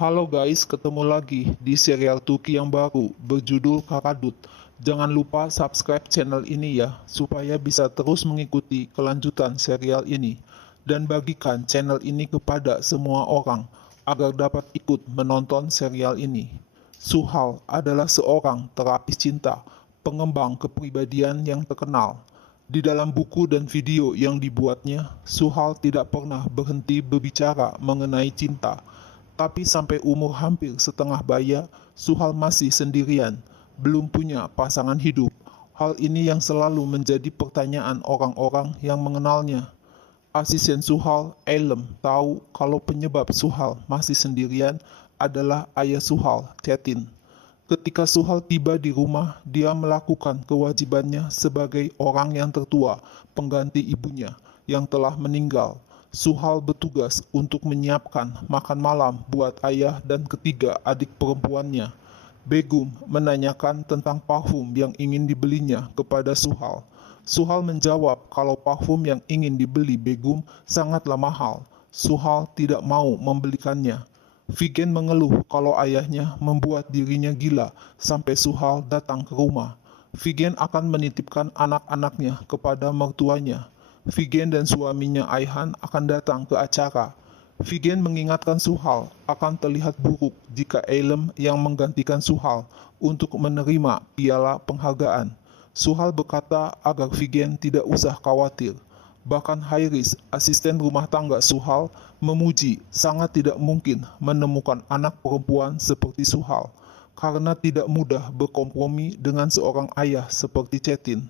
Halo guys, ketemu lagi di serial Tuki yang baru berjudul Karadut. Jangan lupa subscribe channel ini ya, supaya bisa terus mengikuti kelanjutan serial ini. Dan bagikan channel ini kepada semua orang, agar dapat ikut menonton serial ini. Suhal adalah seorang terapis cinta, pengembang kepribadian yang terkenal. Di dalam buku dan video yang dibuatnya, Suhal tidak pernah berhenti berbicara mengenai cinta. Tapi sampai umur hampir setengah baya, Suhal masih sendirian, belum punya pasangan hidup. Hal ini yang selalu menjadi pertanyaan orang-orang yang mengenalnya. Asisten Suhal, Eilem, tahu kalau penyebab Suhal masih sendirian adalah ayah Suhal, Cetin. Ketika Suhal tiba di rumah, dia melakukan kewajibannya sebagai orang yang tertua, pengganti ibunya yang telah meninggal. Suhal bertugas untuk menyiapkan makan malam buat ayah dan ketiga adik perempuannya. Begum menanyakan tentang parfum yang ingin dibelinya kepada Suhal. Suhal menjawab kalau parfum yang ingin dibeli Begum sangatlah mahal. Suhal tidak mau membelikannya. Vigen mengeluh kalau ayahnya membuat dirinya gila sampai Suhal datang ke rumah. Vigen akan menitipkan anak-anaknya kepada mertuanya. Vigen dan suaminya Aihan akan datang ke acara. Vigen mengingatkan Suhal akan terlihat buruk jika Eilem yang menggantikan Suhal untuk menerima piala penghargaan. Suhal berkata agar Vigen tidak usah khawatir. Bahkan Hairis, asisten rumah tangga Suhal, memuji sangat tidak mungkin menemukan anak perempuan seperti Suhal, karena tidak mudah berkompromi dengan seorang ayah seperti Cetin.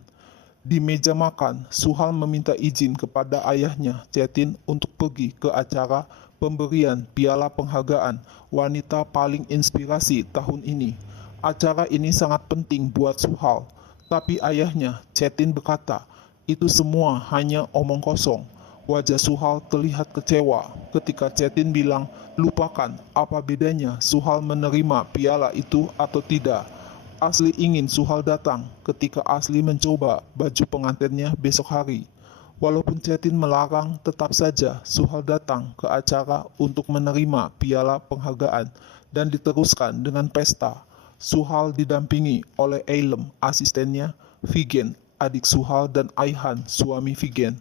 Di meja makan, Suhal meminta izin kepada ayahnya, Cetin, untuk pergi ke acara pemberian piala penghargaan wanita paling inspirasi tahun ini. Acara ini sangat penting buat Suhal, tapi ayahnya, Cetin, berkata, itu semua hanya omong kosong. Wajah Suhal terlihat kecewa ketika Cetin bilang, lupakan apa bedanya Suhal menerima piala itu atau tidak. Asli ingin Suhal datang ketika Asli mencoba baju pengantinnya besok hari. Walaupun Cetin melarang, tetap saja Suhal datang ke acara untuk menerima piala penghargaan dan diteruskan dengan pesta. Suhal didampingi oleh Eilem, asistennya, Vigen, adik Suhal, dan Aihan, suami Vigen.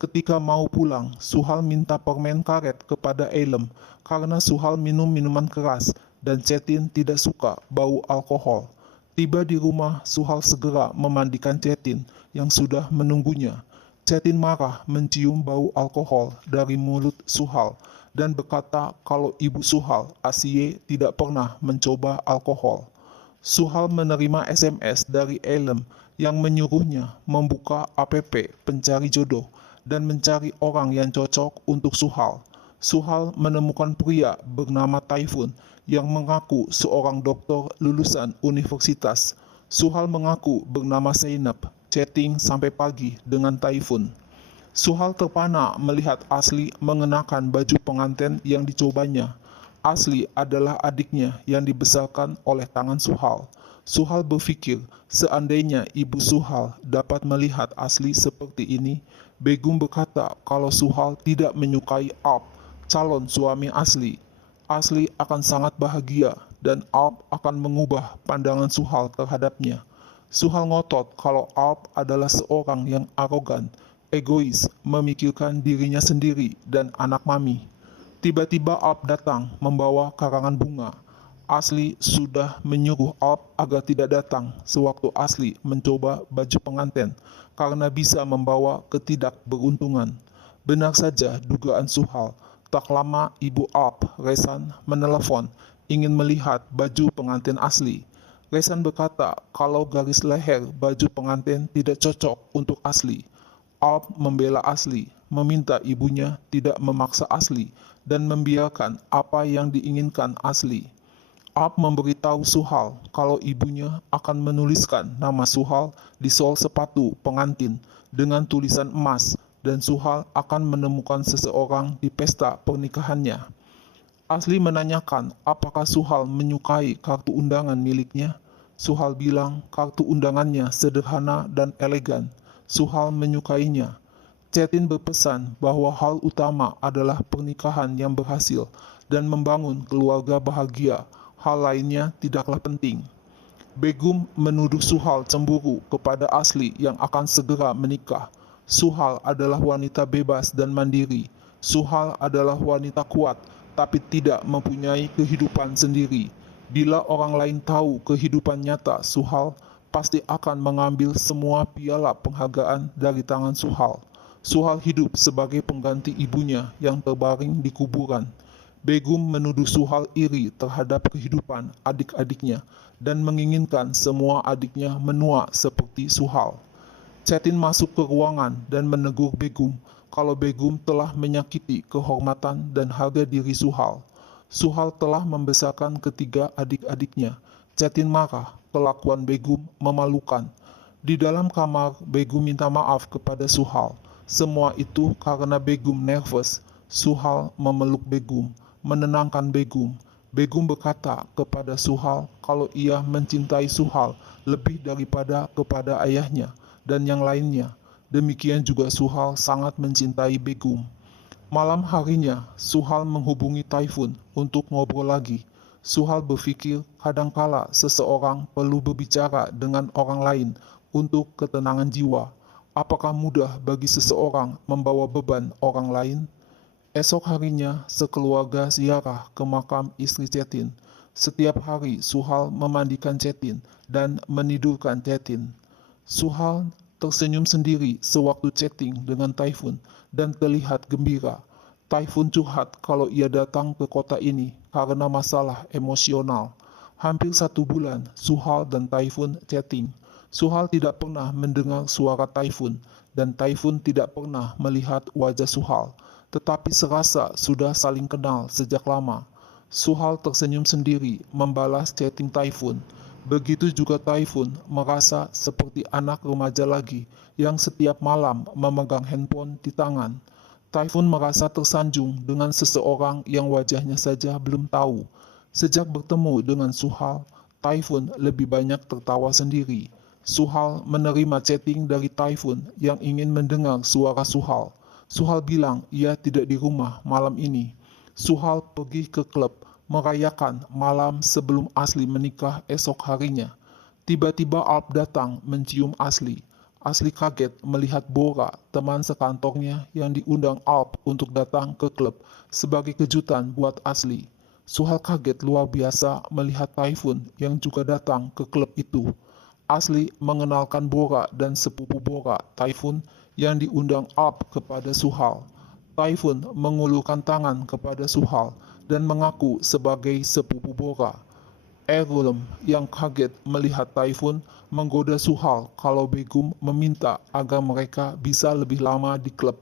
Ketika mau pulang, Suhal minta permen karet kepada Eilem karena Suhal minum minuman keras dan Cetin tidak suka bau alkohol. Tiba di rumah, Suhal segera memandikan Cetin yang sudah menunggunya. Cetin marah mencium bau alkohol dari mulut Suhal dan berkata kalau ibu Suhal, Asiye, tidak pernah mencoba alkohol. Suhal menerima SMS dari Eilem yang menyuruhnya membuka app pencari jodoh dan mencari orang yang cocok untuk Suhal. Suhal menemukan pria bernama Taifun yang mengaku seorang dokter lulusan universitas. Suhal mengaku bernama Zainab, chatting sampai pagi dengan Taifun. Suhal terpana melihat Asli mengenakan baju pengantin yang dicobanya. Asli adalah adiknya yang dibesarkan oleh tangan Suhal. Suhal berpikir, seandainya ibu Suhal dapat melihat Asli seperti ini, Begum berkata kalau Suhal tidak menyukai Alp, calon suami Asli. Asli akan sangat bahagia dan Alp akan mengubah pandangan Suhal terhadapnya. Suhal ngotot kalau Alp adalah seorang yang arogan, egois, memikirkan dirinya sendiri dan anak mami. Tiba-tiba Alp datang membawa karangan bunga. Asli sudah menyuruh Alp agar tidak datang sewaktu Asli mencoba baju pengantin karena bisa membawa ketidakberuntungan. Benar saja dugaan Suhal. Tak lama ibu Alp, Resan, menelepon ingin melihat baju pengantin Asli. Resan berkata kalau garis leher baju pengantin tidak cocok untuk Asli. Alp membela Asli, meminta ibunya tidak memaksa Asli dan membiarkan apa yang diinginkan Asli. Alp memberitahu Suhal kalau ibunya akan menuliskan nama Suhal di sol sepatu pengantin dengan tulisan emas dan Suhal akan menemukan seseorang di pesta pernikahannya. Asli menanyakan apakah Suhal menyukai kartu undangan miliknya. Suhal bilang kartu undangannya sederhana dan elegan. Suhal menyukainya. Cetin berpesan bahwa hal utama adalah pernikahan yang berhasil dan membangun keluarga bahagia. Hal lainnya tidaklah penting. Begum menuduh Suhal cemburu kepada Asli yang akan segera menikah. Suhal adalah wanita bebas dan mandiri. Suhal adalah wanita kuat, tapi tidak mempunyai kehidupan sendiri. Bila orang lain tahu kehidupan nyata Suhal, pasti akan mengambil semua piala penghargaan dari tangan Suhal. Suhal hidup sebagai pengganti ibunya yang terbaring di kuburan. Begum menuduh Suhal iri terhadap kehidupan adik-adiknya dan menginginkan semua adiknya menua seperti Suhal. Cetin masuk ke ruangan dan menegur Begum kalau Begum telah menyakiti kehormatan dan harga diri Suhal. Suhal telah membesarkan ketiga adik-adiknya. Cetin marah, kelakuan Begum memalukan. Di dalam kamar, Begum minta maaf kepada Suhal. Semua itu karena Begum nervous. Suhal memeluk Begum, menenangkan Begum. Begum berkata kepada Suhal kalau ia mencintai Suhal lebih daripada kepada ayahnya dan yang lainnya. Demikian juga Suhal sangat mencintai Begum. Malam harinya, Suhal menghubungi Taifun untuk ngobrol lagi. Suhal berpikir kadangkala seseorang perlu berbicara dengan orang lain untuk ketenangan jiwa. Apakah mudah bagi seseorang membawa beban orang lain? Esok harinya, sekeluarga ziarah ke makam istri Cetin. Setiap hari, Suhal memandikan Cetin dan menidurkan Cetin. Suhal tersenyum sendiri sewaktu chatting dengan Taifun dan terlihat gembira. Taifun curhat kalau ia datang ke kota ini karena masalah emosional. Hampir 1 bulan, Suhal dan Taifun chatting. Suhal tidak pernah mendengar suara Taifun, dan Taifun tidak pernah melihat wajah Suhal. Tetapi serasa sudah saling kenal sejak lama. Suhal tersenyum sendiri membalas chatting Taifun. Begitu juga Taifun merasa seperti anak remaja lagi yang setiap malam memegang handphone di tangan. Taifun merasa tersanjung dengan seseorang yang wajahnya saja belum tahu. Sejak bertemu dengan Suhal, Taifun lebih banyak tertawa sendiri. Suhal menerima chatting dari Taifun yang ingin mendengar suara Suhal. Suhal bilang ia tidak di rumah malam ini. Suhal pergi ke klub merayakan malam sebelum Asli menikah esok harinya. Tiba-tiba Alp datang mencium Asli. Asli kaget melihat Bora, teman sekantornya yang diundang Alp untuk datang ke klub sebagai kejutan buat Asli. Suhal kaget luar biasa melihat Taifun yang juga datang ke klub itu. Asli mengenalkan Bora dan sepupu Bora, Taifun, yang diundang Alp kepada Suhal. Taifun mengulurkan tangan kepada Suhal dan mengaku sebagai sepupu Bora. Erulem yang kaget melihat Taifun menggoda Suhal kalau Begum meminta agar mereka bisa lebih lama di klub.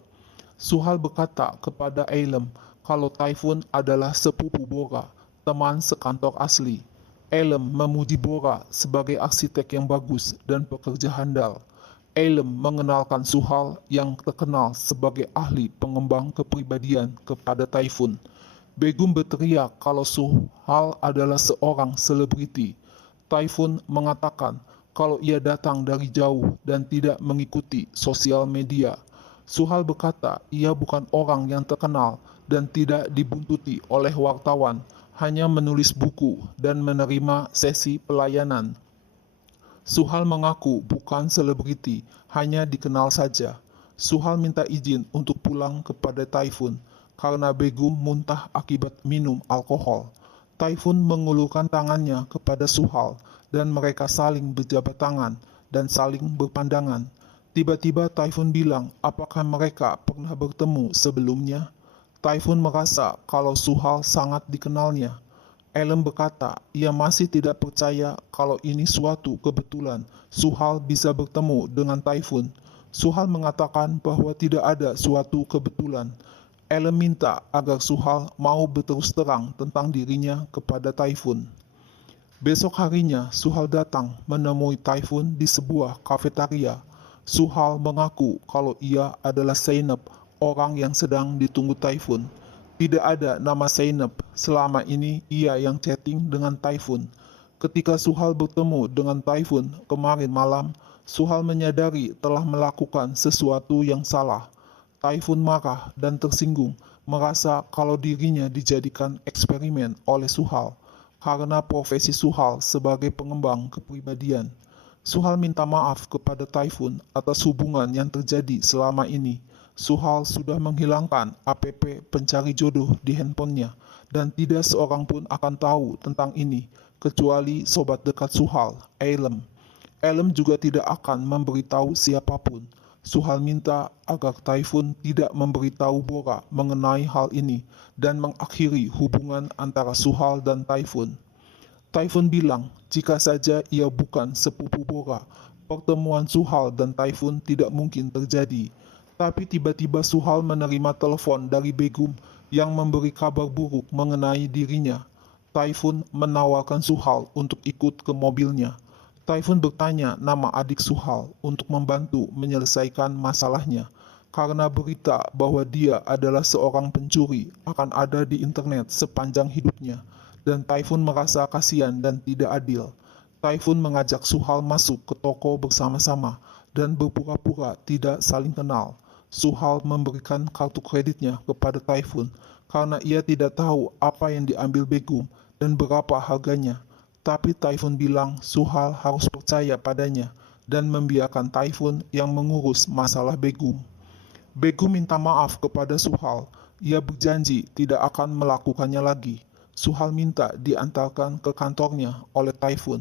Suhal berkata kepada Eilem kalau Taifun adalah sepupu Bora, teman sekantor Asli. Eilem memuji Bora sebagai arsitek yang bagus dan pekerja handal. Eilem mengenalkan Suhal yang terkenal sebagai ahli pengembang kepribadian kepada Taifun. Begum berteriak kalau Suhal adalah seorang selebriti. Taifun mengatakan kalau ia datang dari jauh dan tidak mengikuti sosial media. Suhal berkata ia bukan orang yang terkenal dan tidak dibuntuti oleh wartawan, hanya menulis buku dan menerima sesi pelayanan. Suhal mengaku bukan selebriti, hanya dikenal saja. Suhal minta izin untuk pulang kepada Taifun karena Begum muntah akibat minum alkohol. Taifun mengulurkan tangannya kepada Suhal dan mereka saling berjabat tangan dan saling berpandangan. Tiba-tiba Taifun bilang apakah mereka pernah bertemu sebelumnya. Taifun merasa kalau Suhal sangat dikenalnya. Eilem berkata ia masih tidak percaya kalau ini suatu kebetulan Suhal bisa bertemu dengan Taifun. Suhal mengatakan bahwa tidak ada suatu kebetulan. Eilem minta agar Suhal mau berterus terang tentang dirinya kepada Taifun. Besok harinya Suhal datang menemui Taifun di sebuah kafetaria. Suhal mengaku kalau ia adalah Zainab, orang yang sedang ditunggu Taifun. Tidak ada nama Zainab, selama ini ia yang chatting dengan Taifun. Ketika Suhal bertemu dengan Taifun kemarin malam, Suhal menyadari telah melakukan sesuatu yang salah. Taifun marah dan tersinggung merasa kalau dirinya dijadikan eksperimen oleh Suhal karena profesi Suhal sebagai pengembang kepribadian. Suhal minta maaf kepada Typhoon atas hubungan yang terjadi selama ini. Suhal sudah menghilangkan app pencari jodoh di handphonenya dan tidak seorang pun akan tahu tentang ini kecuali sobat dekat Suhal, Ailem. Ailem juga tidak akan memberitahu siapapun. Suhal minta agar Typhoon tidak memberitahu Bora mengenai hal ini dan mengakhiri hubungan antara Suhal dan Typhoon. Typhoon bilang jika saja ia bukan sepupu Bora, pertemuan Suhal dan Typhoon tidak mungkin terjadi. Tapi tiba-tiba Suhal menerima telepon dari Begum yang memberi kabar buruk mengenai dirinya. Typhoon menawarkan Suhal untuk ikut ke mobilnya. Typhoon bertanya nama adik Suhal untuk membantu menyelesaikan masalahnya. Karena berita bahwa dia adalah seorang pencuri akan ada di internet sepanjang hidupnya. Dan Typhoon merasa kasihan dan tidak adil. Typhoon mengajak Suhal masuk ke toko bersama-sama dan berpura-pura tidak saling kenal. Suhal memberikan kartu kreditnya kepada Typhoon karena ia tidak tahu apa yang diambil Begum dan berapa harganya. Tapi Typhoon bilang Suhal harus percaya padanya dan membiarkan Typhoon yang mengurus masalah Begum. Begum minta maaf kepada Suhal. Ia berjanji tidak akan melakukannya lagi. Suhal minta diantarkan ke kantornya oleh Typhoon.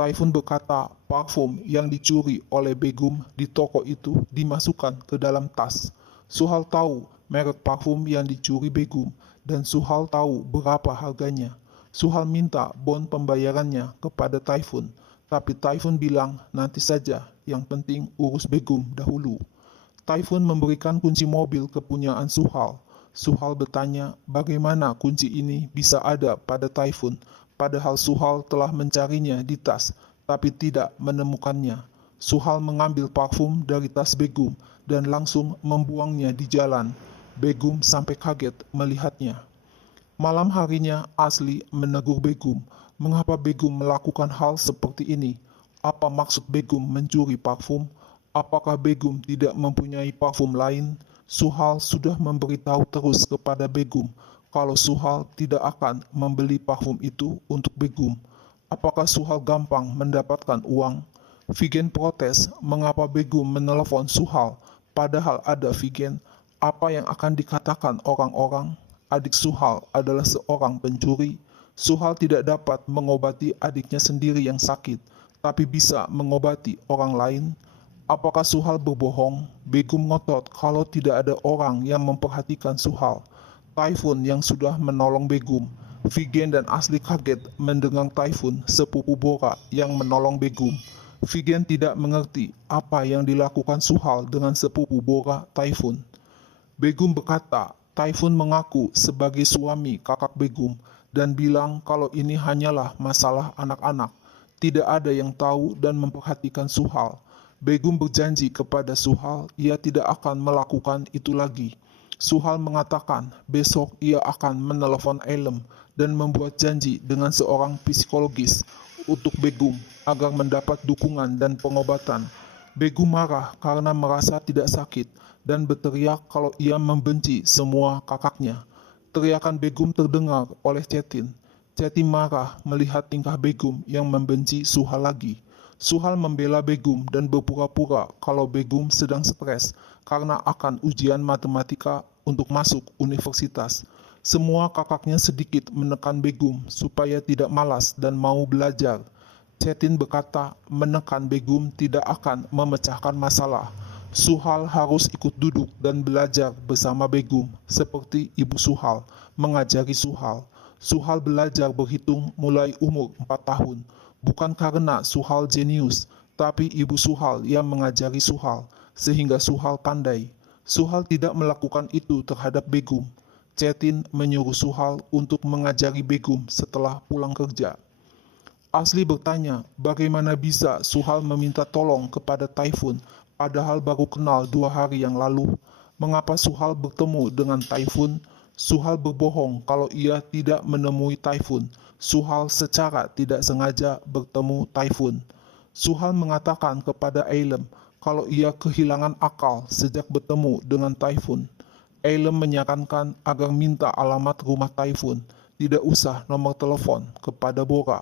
Typhoon berkata parfum yang dicuri oleh Begum di toko itu dimasukkan ke dalam tas. Suhal tahu merek parfum yang dicuri Begum dan Suhal tahu berapa harganya. Suhal minta bon pembayarannya kepada Typhoon, tapi Typhoon bilang nanti saja, yang penting urus Begum dahulu. Typhoon memberikan kunci mobil kepunyaan Suhal. Suhal bertanya bagaimana kunci ini bisa ada pada Typhoon, padahal Suhal telah mencarinya di tas, tapi tidak menemukannya. Suhal mengambil parfum dari tas Begum dan langsung membuangnya di jalan. Begum sampai kaget melihatnya. Malam harinya Asli menegur Begum. Mengapa Begum melakukan hal seperti ini? Apa maksud Begum mencuri parfum? Apakah Begum tidak mempunyai parfum lain? Suhal sudah memberitahu terus kepada Begum kalau Suhal tidak akan membeli parfum itu untuk Begum. Apakah Suhal gampang mendapatkan uang? Vigen protes mengapa Begum menelepon Suhal, padahal ada Vigen. Apa yang akan dikatakan orang-orang? Adik Suhal adalah seorang pencuri. Suhal tidak dapat mengobati adiknya sendiri yang sakit, tapi bisa mengobati orang lain. Apakah Suhal berbohong? Begum ngotot kalau tidak ada orang yang memperhatikan Suhal. Typhoon yang sudah menolong Begum. Vigen dan Asli kaget mendengar Typhoon, sepupu Bora, yang menolong Begum. Vigen tidak mengerti apa yang dilakukan Suhal dengan sepupu Bora, Typhoon. Begum berkata, Typhoon mengaku sebagai suami kakak Begum dan bilang kalau ini hanyalah masalah anak-anak. Tidak ada yang tahu dan memperhatikan Suhal. Begum berjanji kepada Suhal ia tidak akan melakukan itu lagi. Suhal mengatakan besok ia akan menelepon Ailem dan membuat janji dengan seorang psikologis untuk Begum agar mendapat dukungan dan pengobatan. Begum marah karena merasa tidak sakit dan berteriak kalau ia membenci semua kakaknya. Teriakan Begum terdengar oleh Cetin. Cetin marah melihat tingkah Begum yang membenci Suhal lagi. Suhal membela Begum dan berpura-pura kalau Begum sedang stres karena akan ujian matematika untuk masuk universitas. Semua kakaknya sedikit menekan Begum supaya tidak malas dan mau belajar. Cetin berkata menekan Begum tidak akan memecahkan masalah. Suhal harus ikut duduk dan belajar bersama Begum seperti ibu Suhal mengajari Suhal. Suhal belajar berhitung mulai umur 4 tahun. Bukan karena Suhal jenius, tapi ibu Suhal yang mengajari Suhal, sehingga Suhal pandai. Suhal tidak melakukan itu terhadap Begum. Cetin menyuruh Suhal untuk mengajari Begum setelah pulang kerja. Asli bertanya, bagaimana bisa Suhal meminta tolong kepada Typhoon, padahal baru kenal 2 hari yang lalu? Mengapa Suhal bertemu dengan Typhoon? Suhal berbohong kalau ia tidak menemui Typhoon. Suhal secara tidak sengaja bertemu Typhoon. Suhal mengatakan kepada Ailem kalau ia kehilangan akal sejak bertemu dengan Typhoon. Eilem menyarankan agar minta alamat rumah Taifun, tidak usah nomor telepon, kepada Bora.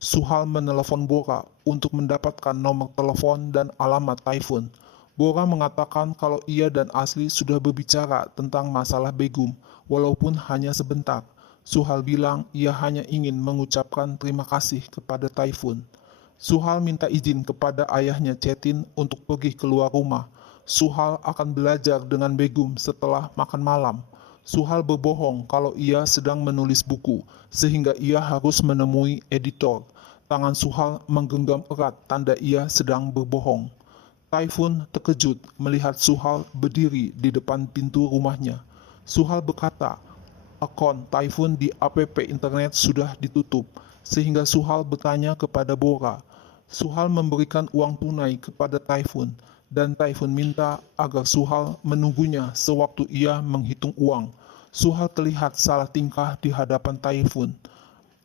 Suhal menelepon Bora untuk mendapatkan nomor telepon dan alamat Taifun. Bora mengatakan kalau ia dan Asli sudah berbicara tentang masalah Begum, walaupun hanya sebentar. Suhal bilang ia hanya ingin mengucapkan terima kasih kepada Taifun. Suhal minta izin kepada ayahnya Cetin untuk pergi keluar rumah. Suhal akan belajar dengan Begum setelah makan malam. Suhal berbohong kalau ia sedang menulis buku, sehingga ia harus menemui editor. Tangan Suhal menggenggam erat tanda ia sedang berbohong. Taifun terkejut melihat Suhal berdiri di depan pintu rumahnya. Suhal berkata, akun Taifun di app internet sudah ditutup, sehingga Suhal bertanya kepada Bora. Suhal memberikan uang tunai kepada Taifun, dan Taifun minta agar Suhal menunggunya sewaktu ia menghitung uang. Suhal terlihat salah tingkah di hadapan Taifun.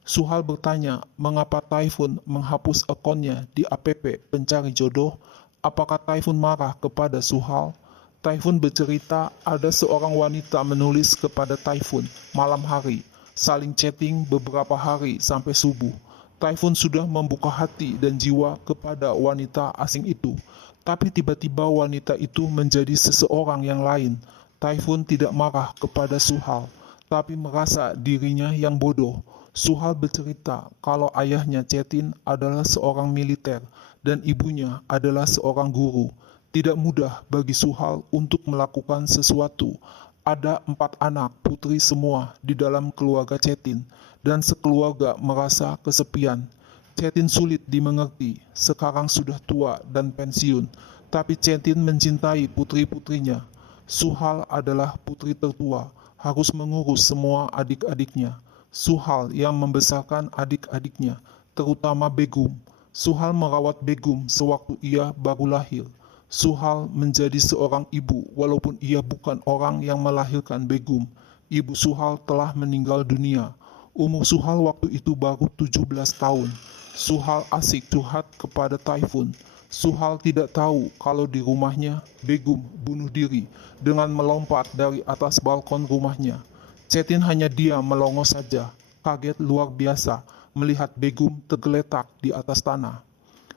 Suhal bertanya mengapa Taifun menghapus akunnya di app pencari jodoh. Apakah Taifun marah kepada Suhal? Taifun bercerita ada seorang wanita menulis kepada Taifun malam hari, saling chatting beberapa hari sampai subuh. Taifun sudah membuka hati dan jiwa kepada wanita asing itu, tapi tiba-tiba wanita itu menjadi seseorang yang lain. Taifun tidak marah kepada Suhal, tapi merasa dirinya yang bodoh. Suhal bercerita kalau ayahnya Cetin adalah seorang militer dan ibunya adalah seorang guru. Tidak mudah bagi Suhal untuk melakukan sesuatu. Ada 4 anak putri semua di dalam keluarga Cetin, dan sekeluarga merasa kesepian. Cetin sulit dimengerti, sekarang sudah tua dan pensiun, tapi Cetin mencintai putri-putrinya. Suhal adalah putri tertua, harus mengurus semua adik-adiknya. Suhal yang membesarkan adik-adiknya, terutama Begum. Suhal merawat Begum sewaktu ia baru lahir. Suhal menjadi seorang ibu walaupun ia bukan orang yang melahirkan Begum. Ibu Suhal telah meninggal dunia. Umur Suhal waktu itu baru 17 tahun. Suhal asik curhat kepada Taifun. Suhal tidak tahu kalau di rumahnya Begum bunuh diri dengan melompat dari atas balkon rumahnya. Cetin hanya diam melongo saja, kaget luar biasa melihat Begum tergeletak di atas tanah.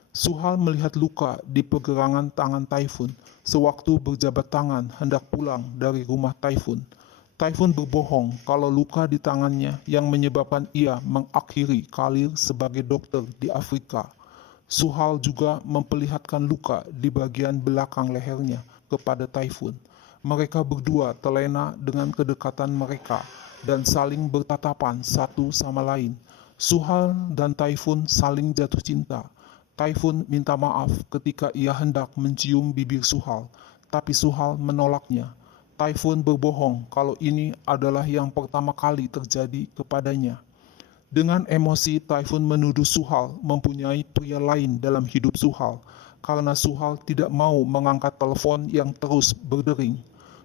Suhal melihat luka di pergelangan tangan Taifun sewaktu berjabat tangan hendak pulang dari rumah Taifun. Taifun berbohong kalau luka di tangannya yang menyebabkan ia mengakhiri karir sebagai dokter di Afrika. Suhal juga memperlihatkan luka di bagian belakang lehernya kepada Taifun. Mereka berdua terlena dengan kedekatan mereka dan saling bertatapan satu sama lain. Suhal dan Taifun saling jatuh cinta. Taifun minta maaf ketika ia hendak mencium bibir Suhal, tapi Suhal menolaknya. Taifun berbohong kalau ini adalah yang pertama kali terjadi kepadanya. Dengan emosi, Taifun menuduh Suhal mempunyai pria lain dalam hidup Suhal, karena Suhal tidak mau mengangkat telepon yang terus berdering.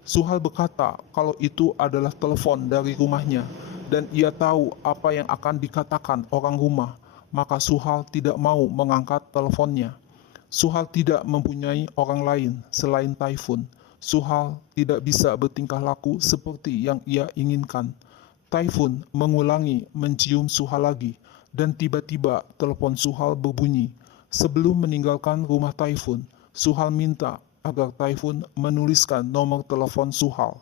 Suhal berkata kalau itu adalah telepon dari rumahnya, dan ia tahu apa yang akan dikatakan orang rumah, maka Suhal tidak mau mengangkat teleponnya. Suhal tidak mempunyai orang lain selain Taifun. Suhal tidak bisa bertingkah laku seperti yang ia inginkan. Taifun mengulangi mencium Suhal lagi, dan tiba-tiba telepon Suhal berbunyi. Sebelum meninggalkan rumah Taifun, Suhal minta agar Taifun menuliskan nomor telepon Suhal.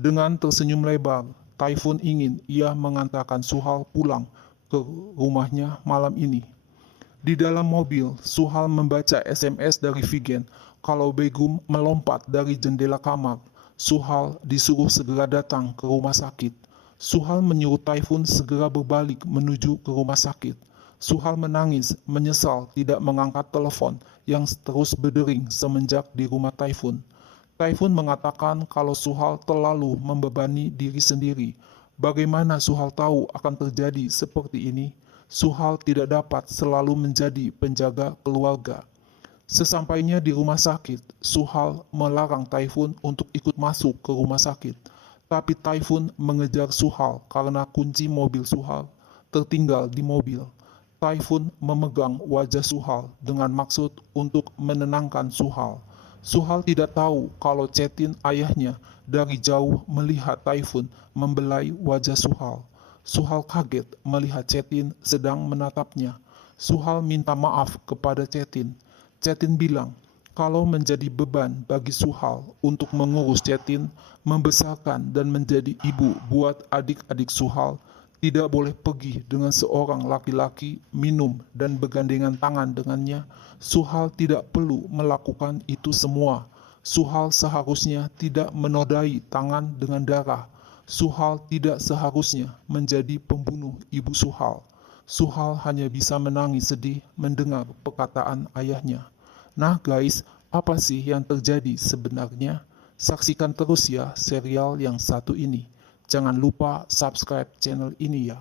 Dengan tersenyum lebar, Taifun ingin ia mengantarkan Suhal pulang ke rumahnya malam ini. Di dalam mobil, Suhal membaca SMS dari Vigen kalau Begum melompat dari jendela kamar. Suhal disuruh segera datang ke rumah sakit. Suhal menyuruh Taifun segera berbalik menuju ke rumah sakit. Suhal menangis, menyesal tidak mengangkat telepon yang terus berdering semenjak di rumah Taifun. Taifun mengatakan kalau Suhal terlalu membebani diri sendiri. Bagaimana Suhal tahu akan terjadi seperti ini? Suhal tidak dapat selalu menjadi penjaga keluarga. Sesampainya di rumah sakit, Suhal melarang Taifun untuk ikut masuk ke rumah sakit. Tapi Taifun mengejar Suhal karena kunci mobil Suhal tertinggal di mobil. Taifun memegang wajah Suhal dengan maksud untuk menenangkan Suhal. Suhal tidak tahu kalau Cetin ayahnya dari jauh melihat Taifun membelai wajah Suhal. Suhal kaget melihat Cetin sedang menatapnya. Suhal minta maaf kepada Cetin. Cetin bilang kalau menjadi beban bagi Suhal untuk mengurus Cetin, membesarkan dan menjadi ibu buat adik-adik Suhal, tidak boleh pergi dengan seorang laki-laki, minum dan bergandengan tangan dengannya. Suhal tidak perlu melakukan itu semua. Suhal seharusnya tidak menodai tangan dengan darah. Suhal tidak seharusnya menjadi pembunuh ibu Suhal. Suhal hanya bisa menangis sedih mendengar perkataan ayahnya. Nah guys, apa sih yang terjadi sebenarnya? Saksikan terus ya serial yang satu ini. Jangan lupa subscribe channel ini ya.